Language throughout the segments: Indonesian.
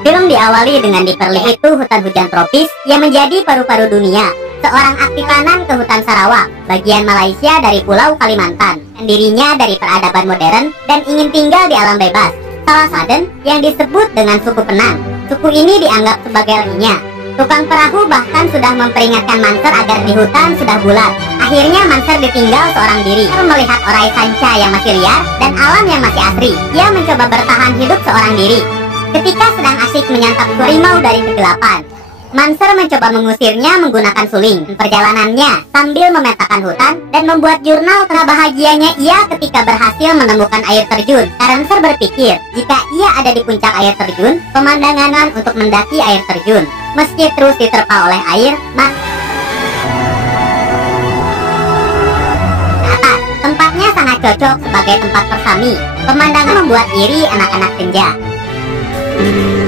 Film diawali dengan diperlihatkan itu hutan hujan tropis yang menjadi paru-paru dunia. Seorang aktivanan ke hutan Sarawak, bagian Malaysia dari Pulau Kalimantan, dirinya dari peradaban modern dan ingin tinggal di alam bebas. Salah satu yang disebut dengan suku Penang. Suku ini dianggap sebagai lainnya. Tukang perahu bahkan sudah memperingatkan Manser agar di hutan sudah bulat. Akhirnya Manser ditinggal seorang diri. Melihat orai sanca yang masih liar dan alam yang masih asri, ia mencoba bertahan hidup seorang diri. Ketika sedang asyik menyantap harimau dari kegelapan, Manser mencoba mengusirnya menggunakan suling. Perjalanannya sambil memetakan hutan dan membuat jurnal tentang bahagianya ia ketika berhasil menemukan air terjun. Manser berpikir, jika ia ada di puncak air terjun, pemandangan untuk mendaki air terjun. Meski terus diterpa oleh air, tempatnya sangat cocok sebagai tempat bersami. Pemandangan membuat iri anak-anak senja.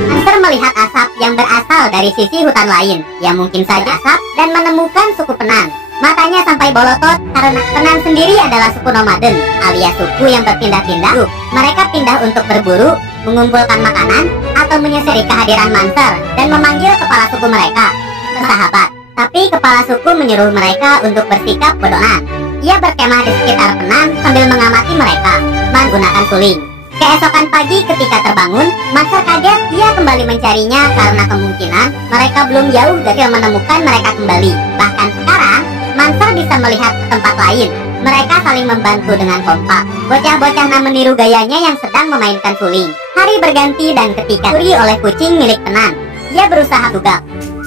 Manser melihat asap yang berasal dari sisi hutan lain, yang mungkin saja asap, dan menemukan suku Penang. Matanya sampai bolotot karena Penang sendiri adalah suku nomaden, alias suku yang berpindah-pindah. Mereka pindah untuk berburu, mengumpulkan makanan, atau menyusuri kehadiran Manser dan memanggil kepala suku mereka bersahabat. Tapi kepala suku menyuruh mereka untuk bersikap bodohan. Ia berkemah di sekitar Penang sambil mengamati mereka menggunakan suling. Keesokan pagi ketika terbangun, Manser kaget ia kembali mencarinya karena kemungkinan mereka belum jauh dari menemukan mereka kembali. Bahkan sekarang, Manser bisa melihat ke tempat lain. Mereka saling membantu dengan kompak. Bocah-bocah meniru gayanya yang sedang memainkan suling. Hari berganti dan ketika dicuri oleh kucing milik Penang, ia berusaha juga.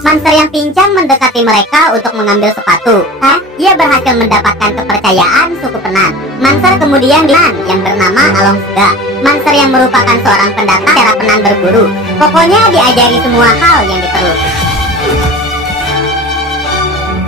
Manser yang pincang mendekati mereka untuk mengambil sepatu. Ia berhasil mendapatkan kepercayaan suku Penang. Manser kemudian yang bernama Along Sega. Manser yang merupakan seorang pendatang cara Penang berburu. Pokoknya diajari semua hal yang diperlukan.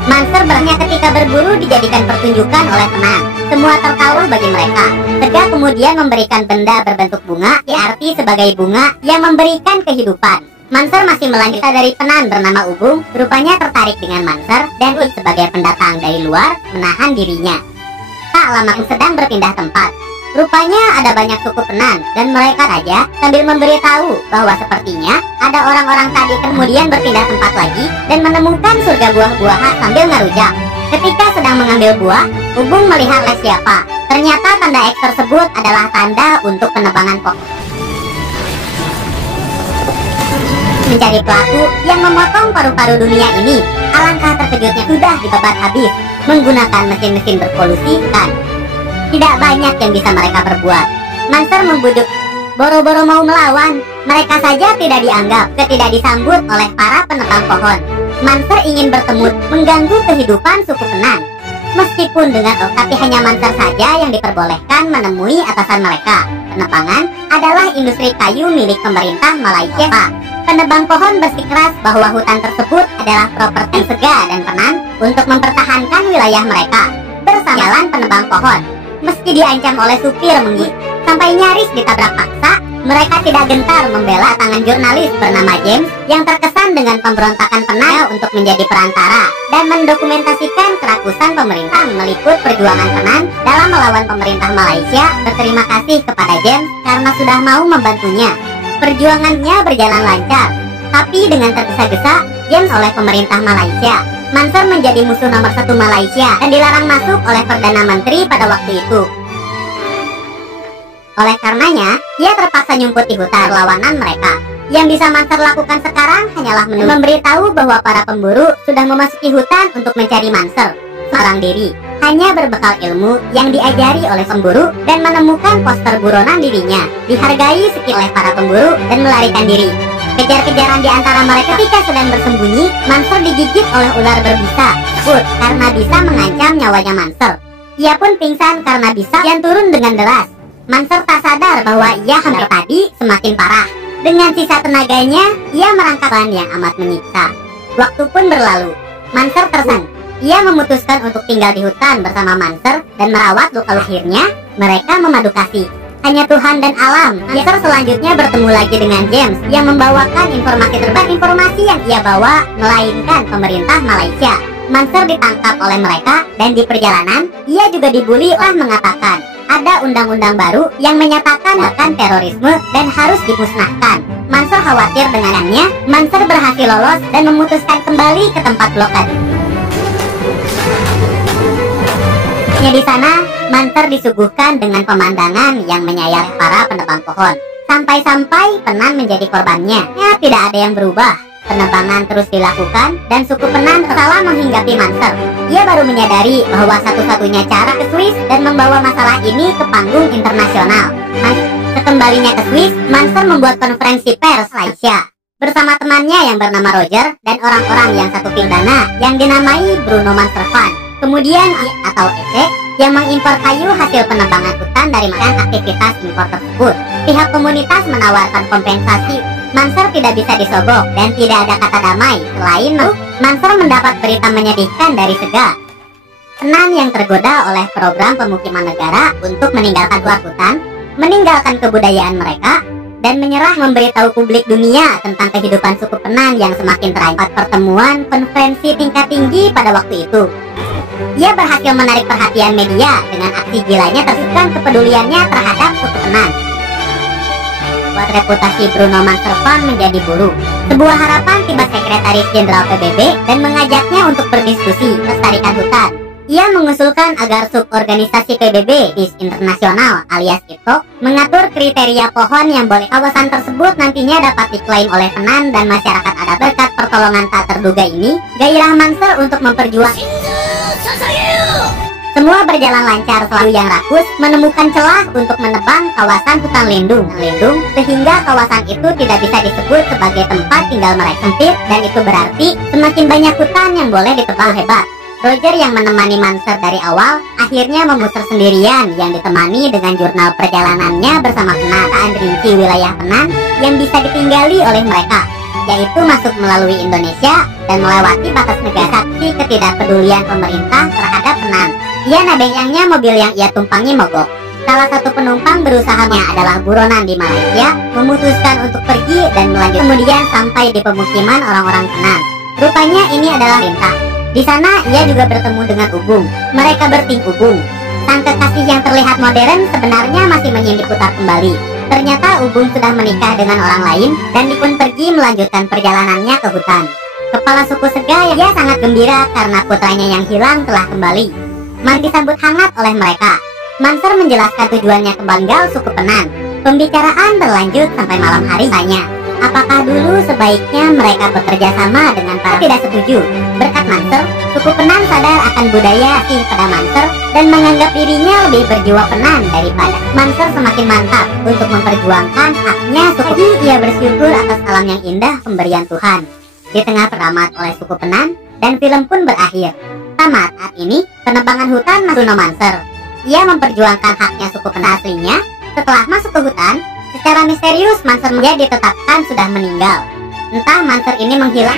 Manser ketika berburu dijadikan pertunjukan oleh Penang. Semua tertawa bagi mereka. Sega kemudian memberikan benda berbentuk bunga, diarti sebagai bunga yang memberikan kehidupan. Manser masih melanjutkan dari Penang bernama Ubung, rupanya tertarik dengan Manser dan sebagai pendatang dari luar menahan dirinya. Tak lama sedang berpindah tempat. Rupanya ada banyak suku Penang dan mereka saja sambil memberitahu bahwa sepertinya ada orang-orang tadi kemudian berpindah tempat lagi dan menemukan surga buah-buahan sambil ngerujak. Ketika sedang mengambil buah, Ubung melihat siapa. Ternyata tanda X tersebut adalah tanda untuk penebangan pohon. Mencari pelaku yang memotong paru-paru dunia ini. Alangkah terkejutnya sudah dibabat habis menggunakan mesin-mesin berpolusi kan. Tidak banyak yang bisa mereka perbuat. Manser membujuk, boro-boro mau melawan. Mereka saja tidak dianggap, tidak disambut oleh para penebang pohon. Manser ingin bertemu, mengganggu kehidupan suku Penang. Meskipun dengan tapi hanya Manser saja yang diperbolehkan menemui atasan mereka. Penebangan adalah industri kayu milik pemerintah Malaysia. Penebang pohon bersikeras bahwa hutan tersebut adalah properti Sega dan Penang untuk mempertahankan wilayah mereka. Bersama jalan penebang pohon, meski diancam oleh supir sampai nyaris ditabrak paksa, mereka tidak gentar membela tangan jurnalis bernama James yang terkesan dengan pemberontakan Penang untuk menjadi perantara dan mendokumentasikan kerakusan pemerintah meliput perjuangan Penang dalam melawan pemerintah Malaysia. Berterima kasih kepada James karena sudah mau membantunya. Perjuangannya berjalan lancar, tapi dengan tergesa-gesa James oleh pemerintah Malaysia. Manser menjadi musuh nomor 1 Malaysia dan dilarang masuk oleh Perdana Menteri pada waktu itu. Oleh karenanya, ia terpaksa nyumput di hutan lawanan mereka. Yang bisa Manser lakukan sekarang hanyalah memberitahu bahwa para pemburu sudah memasuki hutan untuk mencari Manser seorang diri. Hanya berbekal ilmu yang diajari oleh pemburu dan menemukan poster buronan dirinya, dihargai sekian oleh para pemburu dan melarikan diri. Kejar-kejaran di antara mereka ketika sedang bersembunyi, Manser digigit oleh ular berbisa karena bisa mengancam nyawanya Manser. Ia pun pingsan karena bisa yang turun dengan deras. Manser tak sadar bahwa ia hampir tadi semakin parah. Dengan sisa tenaganya, ia merangkakkan yang amat menyiksa. Waktu pun berlalu. Manser tersentuh. Ia memutuskan untuk tinggal di hutan bersama Manser dan merawat luka akhirnya. Mereka memadu kasih. Hanya Tuhan dan alam. Manser selanjutnya bertemu lagi dengan James yang membawakan informasi terbaru. Informasi yang ia bawa melainkan pemerintah Malaysia. Manser ditangkap oleh mereka dan di perjalanan ia juga dibully oleh mengatakan ada undang-undang baru yang menyatakan akan terorisme dan harus dimusnahkan. Manser khawatir dengannya, Manser berhasil lolos dan memutuskan kembali ke tempat blokade. Di sana, Manser disuguhkan dengan pemandangan yang menyayat para penebang pohon. Sampai-sampai Penan menjadi korbannya. Tidak ada yang berubah. Penebangan terus dilakukan dan suku Penan salah menghinggapi Manser. Ia baru menyadari bahwa satu-satunya cara ke Swiss dan membawa masalah ini ke panggung internasional. Sekembalinya ke Swiss, Manser membuat konferensi pers Malaysia bersama temannya yang bernama Roger dan orang-orang yang satu pildana yang dinamai Bruno Manservan. Kemudian atau EC yang mengimpor kayu hasil penebangan hutan dari aktivitas impor tersebut. Pihak komunitas menawarkan kompensasi. Manser tidak bisa disogok dan tidak ada kata damai. Selain Manser mendapat berita menyedihkan dari Sega. Penan yang tergoda oleh program pemukiman negara untuk meninggalkan luar hutan, meninggalkan kebudayaan mereka, dan menyerah memberitahu publik dunia tentang kehidupan suku Penan yang semakin terancam. Pertemuan konferensi tingkat tinggi pada waktu itu, ia berhasil menarik perhatian media dengan aksi gilanya teruskan kepeduliannya terhadap suku Penan. Buat reputasi Bruno Manservan menjadi buruk. Sebuah harapan tiba Sekretaris Jenderal PBB dan mengajaknya untuk berdiskusi melestarikan hutan. Ia mengusulkan agar suborganisasi PBB Internasional alias IPCO mengatur kriteria pohon yang boleh. Kawasan tersebut nantinya dapat diklaim oleh Penan dan masyarakat adat. Berkat pertolongan tak terduga ini, gairah Manser untuk memperjuangkan semua berjalan lancar. Selalu yang rakus menemukan celah untuk menebang kawasan hutan lindung sehingga kawasan itu tidak bisa disebut sebagai tempat tinggal mereka. Sempit, dan itu berarti semakin banyak hutan yang boleh ditebang. Hebat Roger yang menemani Manser dari awal akhirnya memutar sendirian yang ditemani dengan jurnal perjalanannya bersama penataan rinci wilayah Penan yang bisa ditinggali oleh mereka, yaitu masuk melalui Indonesia dan melewati batas negara. Saksi ketidakpedulian pemerintah terhadap Penan. Ia nabengnya mobil yang ia tumpangi mogok. Salah satu penumpang berusahanya adalah buronan di Malaysia, memutuskan untuk pergi dan melanjutkan. Kemudian sampai di pemukiman orang-orang Penan. Rupanya ini adalah Rintah. Di sana ia juga bertemu dengan Ubung. Mereka bertingkubung. Sang kekasih yang terlihat modern sebenarnya masih menyindir putar kembali. Ternyata Ubung sudah menikah dengan orang lain dan pun pergi melanjutkan perjalanannya ke hutan. Kepala suku Sega ia sangat gembira karena putranya yang hilang telah kembali. Manser disambut hangat oleh mereka. Manser menjelaskan tujuannya ke Banggal suku Penan. Pembicaraan berlanjut sampai malam hari. Tanya, apakah dulu sebaiknya mereka bekerja sama dengan para tidak setuju. Berkat Manser, suku Penan sadar akan budaya asing pada Manser dan menganggap dirinya lebih berjiwa Penan daripada. Manser semakin mantap untuk memperjuangkan haknya suku. Lagi ia bersyukur atas alam yang indah pemberian Tuhan. Di tengah teramat oleh suku Penan dan film pun berakhir. Tamat. Saat ini penebangan hutan Bruno Manser. Ia memperjuangkan haknya suku Penan aslinya. Setelah masuk ke hutan, secara misterius Manser ditetapkan sudah meninggal. Entah Manser ini menghilang